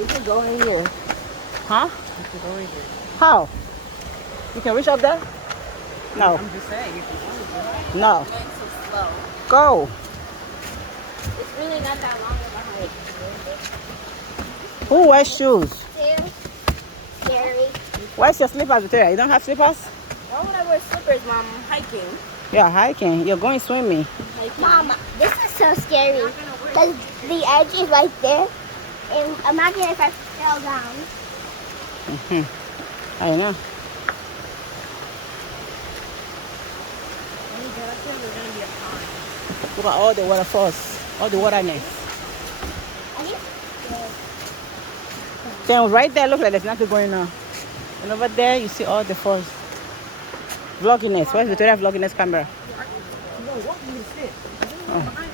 You can go in here. Huh? You can go in here. How? You can reach up there? No. I'm just saying, if you want to. No. Going so slow. Go. It's really not that long of a hike. Who wears shoes? Scary. Where's your slippers, Victoria? You don't have slippers? Why would I wear slippers, Mom? I'm hiking. You're hiking. You're going swimming. Mom, this is so scary. Because the edge is right there. And imagine if I fell down. I know. When you get up there, there's going to be a pond. Look at all the waterfalls, all the water nets. Then right there, look like there's nothing going on. And over there, you see all the falls. Vloginess. Where's Victoria Vloginess camera? No, what do you sit? Oh.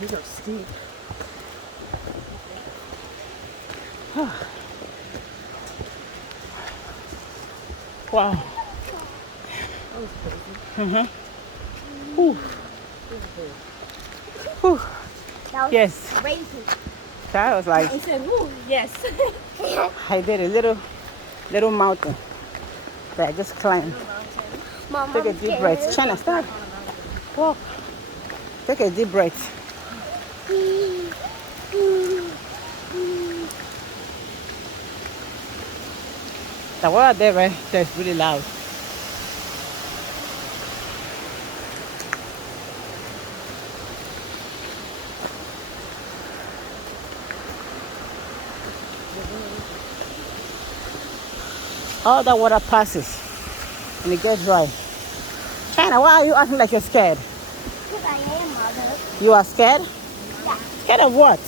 These are steep. Wow. That was crazy. Whew. Whew. That was Yes. crazy. That was like, I said, woo, yes. I did a little mountain that I just climbed. Mom, Take a I'm deep breath. scared. China, stop. Walk. Take a deep breath. The water there, right? There is really loud. All that water passes and it gets dry. China, why are you acting like you're scared? Because I am, Mother. You are scared? Yeah. Scared of what?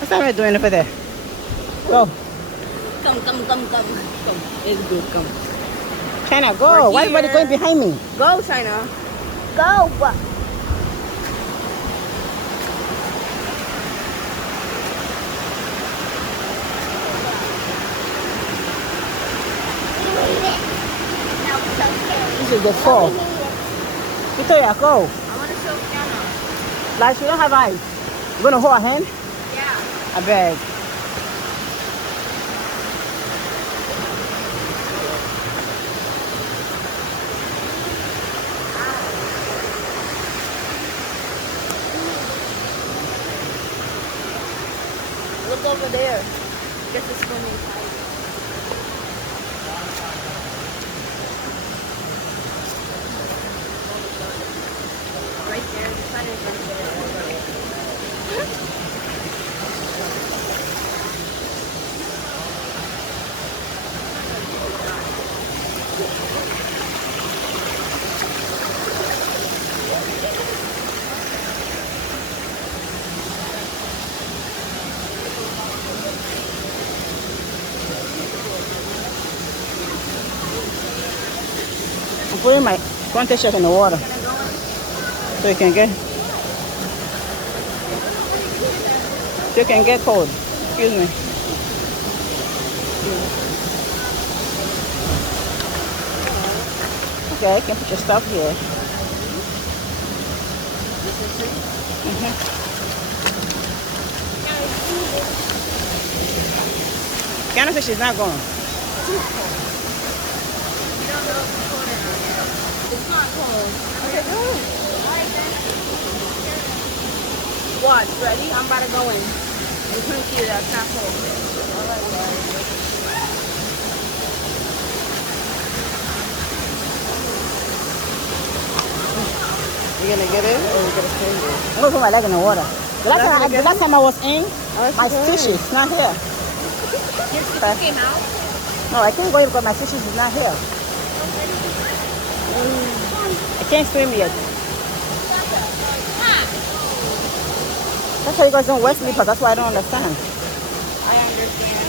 What's that doing over there? Go. Come. It's good, come. China, go. Why is everybody going behind me? Go, China. Go. That was so scary. This is the fall. Victoria, go. I want to show Kiana. Like, you don't have eyes. You gonna hold her hand? Yeah. I beg. Look over there. Get the swimming side. Right there. The sun is right there. I'm putting my front shirt in the water so you can get cold. Excuse me. Okay, you can put your stuff here. Kiana says she's not going. It's not cold. Okay, go. Watch, ready? I'm about to go in. You couldn't see that. It's not cold. You gonna get in or you gonna stay here? I'm gonna put my leg in the water. The last time I was in, my okay. fishes not here. Your sister came out? No, I can't go in because my fishes is not here. I can't swim yet. That's why you guys don't wear slippers. That's why I don't understand. I understand.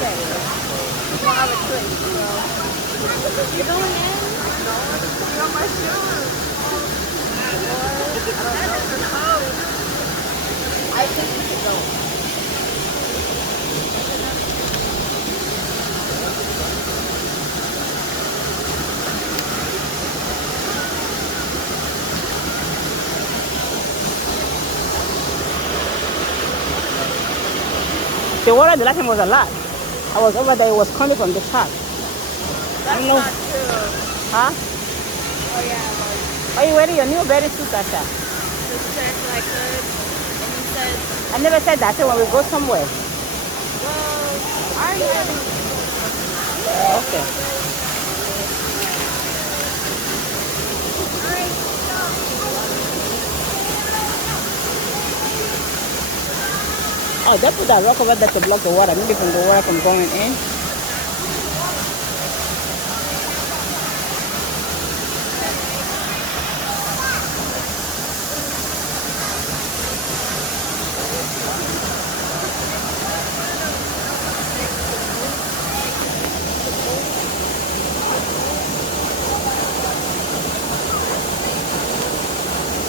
don't have a choice, so. You're going in? You got my shoes. I think we should go. The water the last time was a lot. I was over there, it was coming from the tap. That's know. not true. Huh? Oh yeah, Are you wearing your new bathing suit, Sasha? the church I could, and he said, I never said that. I said when we go somewhere. well, I already. Okay. Oh, they put that rock over there to block the water. Maybe from the water from going in.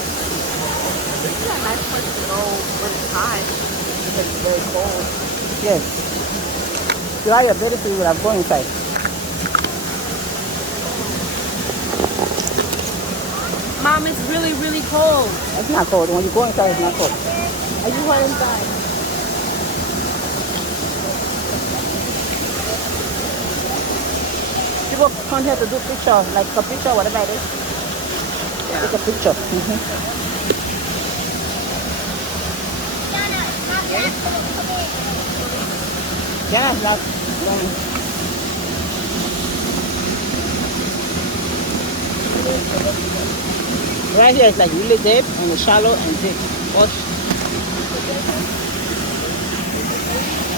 This is a nice place to go when it's hot because it's very cold. Yes. If you have your bathing suit, you would have gone inside. Mom, it's really, really cold. It's not cold. When you go inside, it's not cold. I just went inside. People come here to do picture, like a picture, whatever it is. Take a picture. Donna, not that. Come in. Yeah, it's not. Right here it's like really deep and it's shallow and deep. Wash.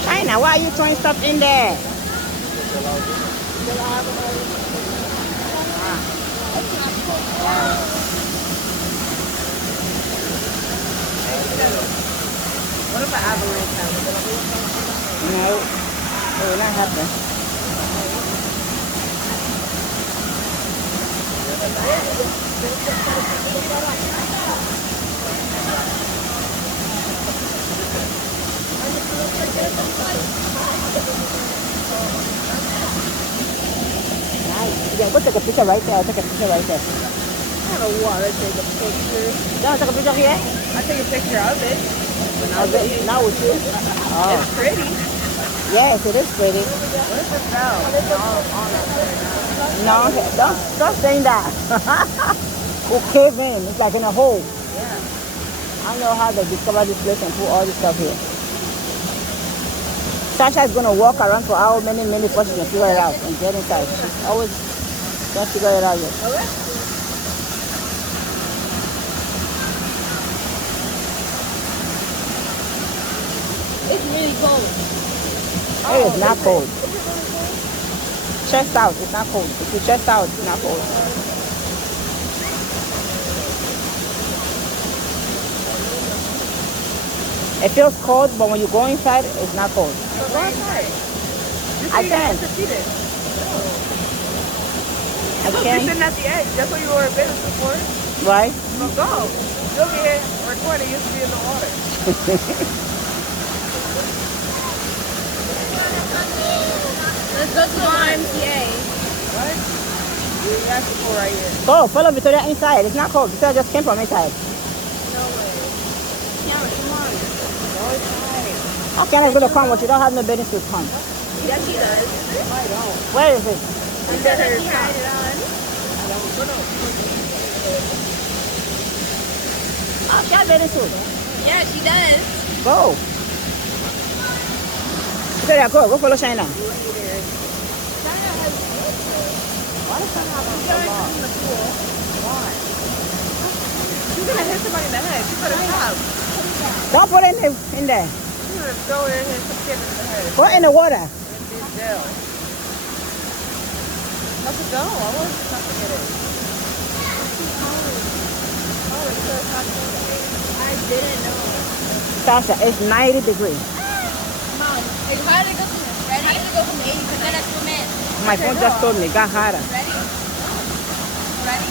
China, why are you throwing stuff in there? What if an avalanche happens? No, it will not happen. Nice. Yeah, go take a picture right there. I'll take a picture right there. I don't want to take a picture. You want to take a picture here? I take a picture of it. But not with you. Not with you. Oh. It's pretty. Yes, it is pretty. What if it fell? All that there now. No, don't stop saying that. We'll cave in. It's like in a hole. Yeah. I don't know how they discovered this place and put all this stuff here. Sasha is going to walk around for how many minutes before she can figure it out and get inside. She's always trying to figure it out yet. Okay. It's really cold. It is not cold. Chest out, it's not cold. If you chest out, it's not cold. It feels cold, but when you go inside, it's not cold. So go outside. I can. Defeated. I You're can. sitting at the edge. That's what you were in business before. Right? So go. You'll be here recording. You used to be in the water. Let's go to the YMCA. What? You asked for right here. Go, follow Victoria inside. It's not cold. Victoria just came from inside. No way. Yeah, come on. Go inside. Okay, I'm going to come, but you don't have no bathing suit. Come. Yes, he does. I don't. Where is it? He said he had it on. Oh, she has bathing suit. Yeah, she does. Go. Victoria, go. Go follow China. She's gonna hit somebody in the head. She better stop. Don't put it in there. She's gonna throw it and hit some kid in the head. Go in the water. In jail. Let's go. I want to not to get it. Oh, it's so hot. I didn't know. Sasha, it's 90 degrees. Mom, like, how did it go to this? Ready? go from 80, but then I swim in. My phone just told me, got harder. Ready? Ready?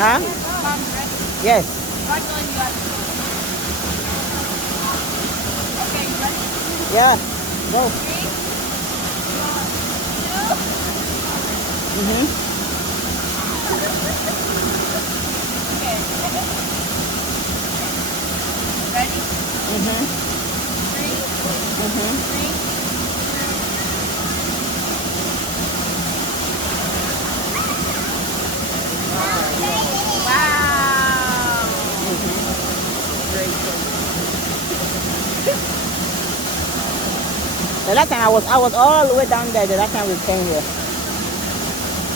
Huh? Mom, ready? Yes. I'm telling you guys. Okay, you ready? Yeah. Go. 3, 2, Mm-hmm. okay. Ready? Mm-hmm. 3, Mm-hmm. 3. Wow. The last time I was all the way down there. The last time we came here.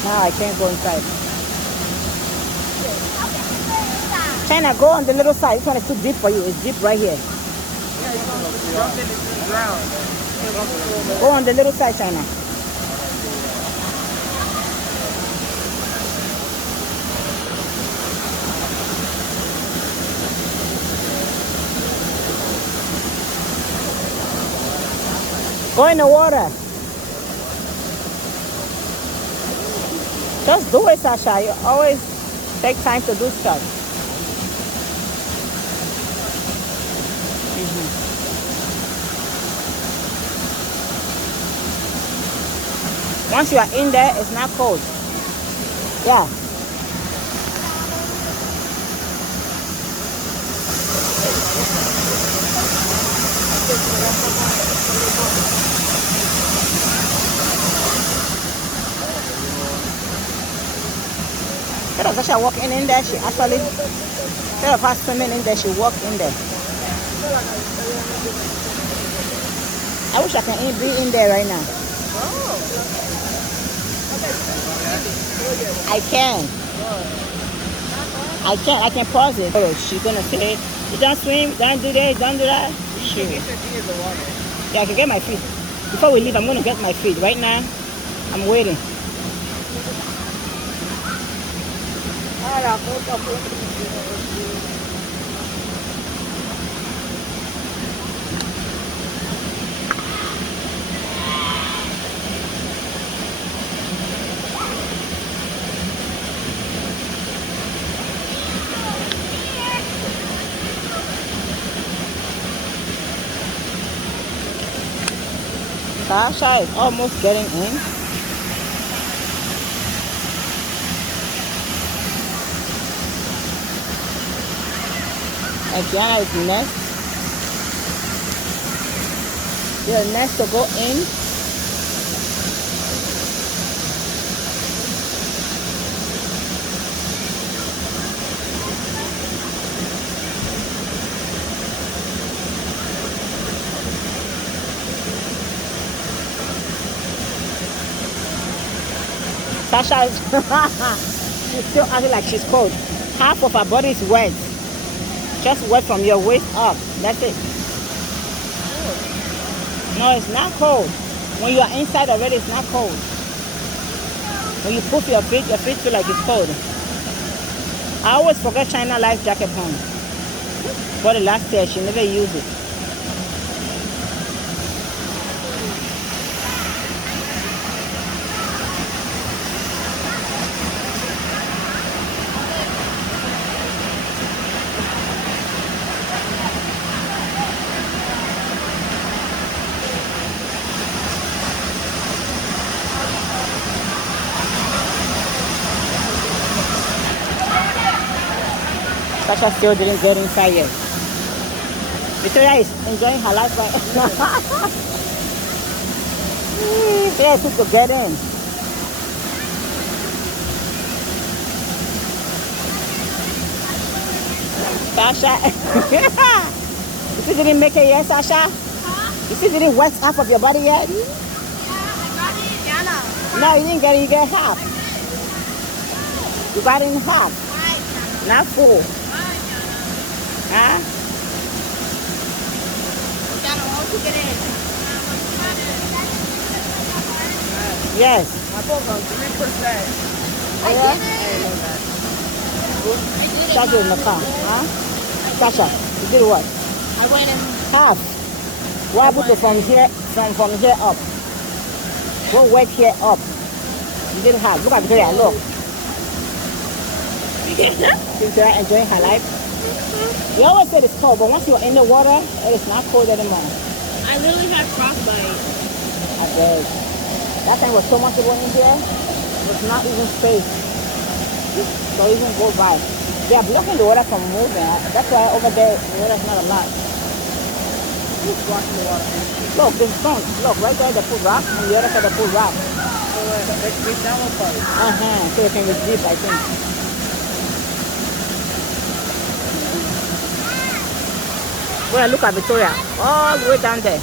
Now I can't go inside. China, go on the little side. This one is too deep for you. It's deep right here. Go on the little side, China. Go in the water. Just do it, Sasha. You always take time to do stuff. Once you are in there, it's not cold. Yeah. Instead of Sasha walking in there, she actually, instead of her swimming in there, she walked in there. I wish I can be in there right now. I can. I can pause it. Oh, she's gonna say, you don't swim, don't do this, don't do that. Sure. Yeah, I can get my feet. Before we leave, I'm gonna get my feet. Right now, I'm waiting. Sasha is almost getting in. And Diana is next. You're next to go in. Sasha is she's still acting like she's cold. Half of her body is wet. Just wet from your waist up. That's it. No, it's not cold. When you are inside already, it's not cold. When you put your feet feel like it's cold. I always forget China life jacket home. For the last year, she never used it. Sasha still didn't get inside yet. Victoria is enjoying her life right now. Victoria is to get in. Sasha. You still didn't make it yet, Sasha? You still didn't wet half of your body yet? Yeah, I got it, Diana. No, you didn't get it. You get half. You got it in half. Not full. Huh? Diana, why don't you get in? Yes. My phone's on 3%. I Yeah. did it. I did it. Sasha in the car. Huh? Sasha, you did what? I went in. Half. Why put it from here up? Go wet here up. You didn't have. Look at Victoria. Look. Victoria enjoying her life. You always said it's cold, but once you're in the water, it is not cold anymore. I literally had frostbite. I bet. That time was so much people in here. It was not even space. So even go by. They are blocking the water from moving. That's why over there the water's not a lot. Who's blocking the water? Look, the front. Look, right there they put rock. On the other side they put rock. Oh, they down part. So they can be deep, I think. Well, look at Victoria. All the way down there.